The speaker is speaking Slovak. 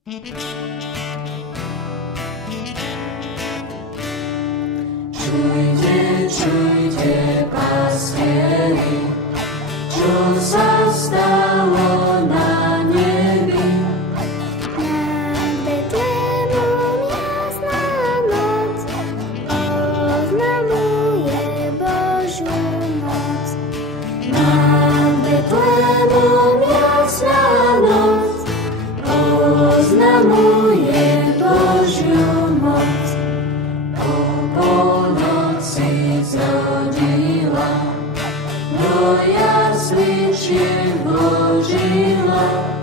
Čujte, čujte, pastieri, čo sa stalo na nebi. Nad Betlémom jasná noc oznamuje Božiu moc. Nad Betlémom jasná noc oznamuje Božiu moc. O polnoci zrodila, do jasličiek vložila.